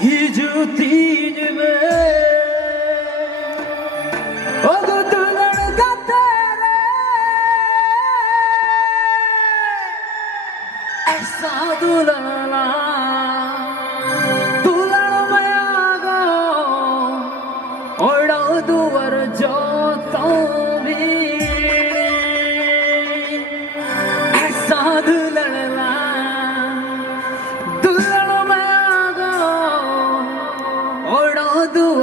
ही जो तीज में ओ दुल्हन का तेरे ऐसा दुल्हना दुल्हन में आगो ओढ़ो दुवर जो तो भी ऐसा दुल्हना दुल्हन में आगो ओढ़ो दुवर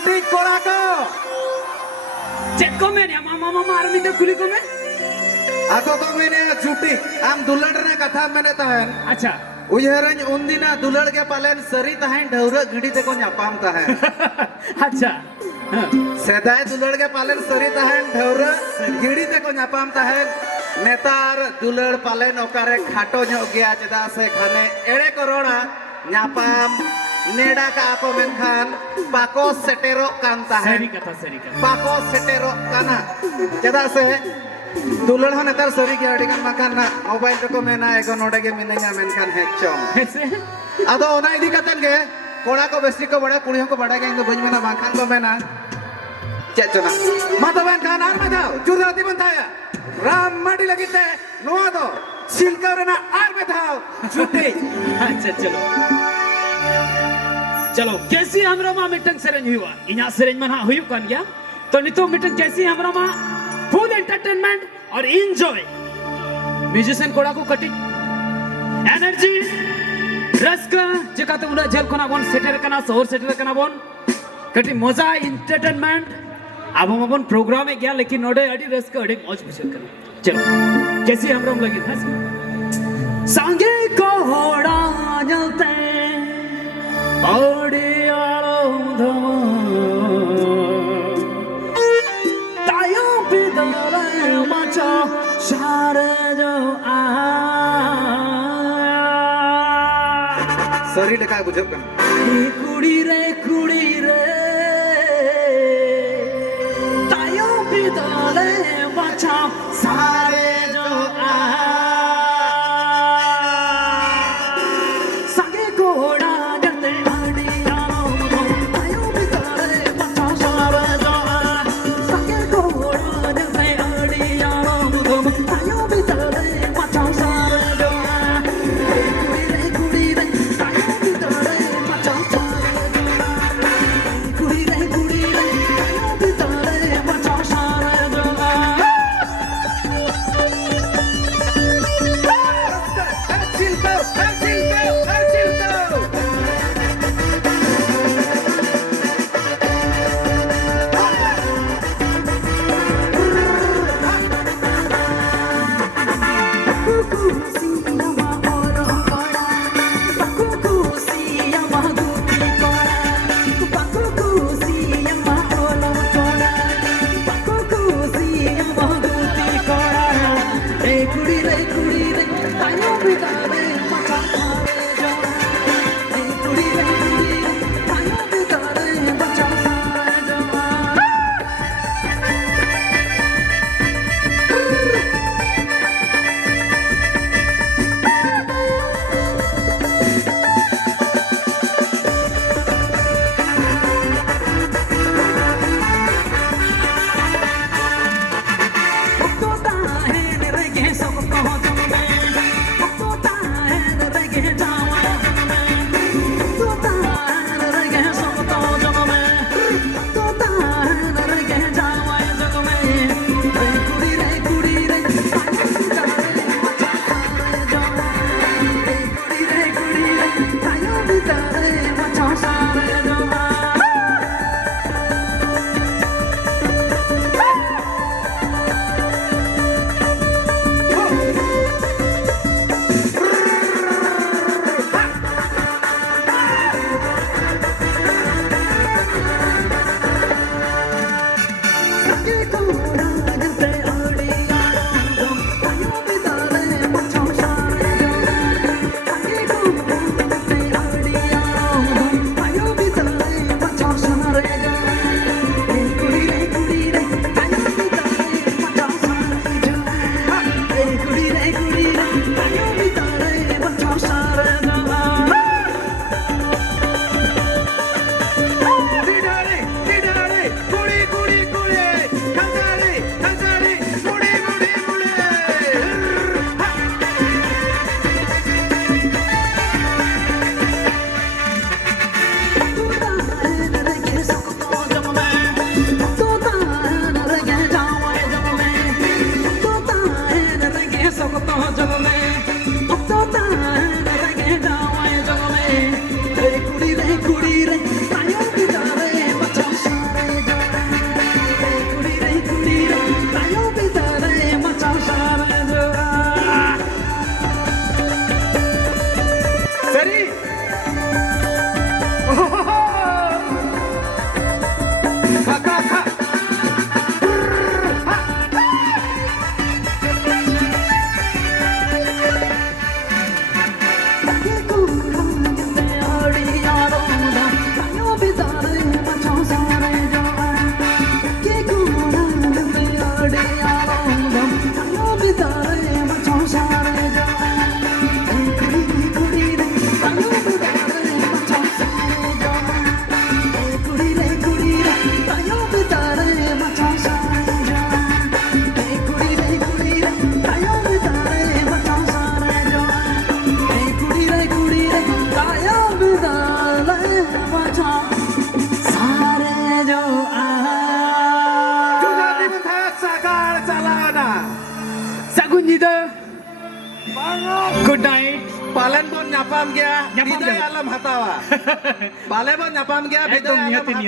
चुटी कोड़ा को चेक को में या मामा मामा आर्मी ते कुली को में ako ko mene चुटी आम दुलड़ रे कथा मेने तहन अच्छा उयहरन उनदिना दुलड़ के पालन सरी तहन ढौरा गिड़ी ते को न्यापाम तहन अच्छा हाँ। सेदाय दुलड़ के पालन सरी तहन ढौरा गिड़ी ते को न्यापाम तहन नेतार दुलड़ पालन ओकारे खाटो ᱧᱚᱜ गया चदा से खाने एड़े करोड़ा न्यापाम नेड़ा का आपो मेनखान पाको सेटेरो कान तहन सरी कथा पाको सेटेरो काना चदा से दुलड़ हो नेतार सरी के अड़ी kan makan na मोबाइल रे को मेना एगो नोडे के मिनैया मेनखान हेचों ऐसे आदो ओना इदी कतन के कोड़ा को बेसी को बड़ा कुड़ी को बड़ा के इनको बज मेना बाखान को मेना चेचना मा तो बन खान आर में जाओ चुराती बनताया राम माटी लगिते नोआ दो सिलका रेना आर में थाओ छुट्टी अच्छा चलो चलो कैसी हमरा मा मिटंग सेरेंज हुआ इना सेरेंज मना हुयु कान गया तो नितो मिटंग कैसी हमरा मा फुल एंटरटेनमेंट और एंजॉय म्यूजिशियन कोड़ा को कटिंग एनर्जी रस्का जेका तो उना जेल कोना बोन सेटर कना शहर सेटर कना बोन कटी मजा एंटरटेनमेंट अब हम अपन प्रोग्राम में गया लेकिन नोडे अडी रस्का अडी मौज बुझल कर चलो कैसी हमरा लगी हंस संगे कोड़ा जलते ओडी आलो धम तायो पिदरे मचा सारे जो आ सरी लेका बुझब कन कुड़ी रे तायो पिदरे मचा सारे जो आ संगे कोड़ा जलते आड़ी आलो तायो पिदरे मचा सारे जो आ संगे कोड़ा जलते आड़ी आलो तायो पिदरे मचा सारे जो आ कुड़ी रे तायो पिदरे मचा सारे जो आ कुड़ी रे तायो पिदरे मचा सारे जो आ nyida. Good night. पालन बोन न्यापाम गया न्यापाम विदाय गया। आलम हतावा पाले बोन न्यापाम गया एकदम विदाय आलम नियति हतावा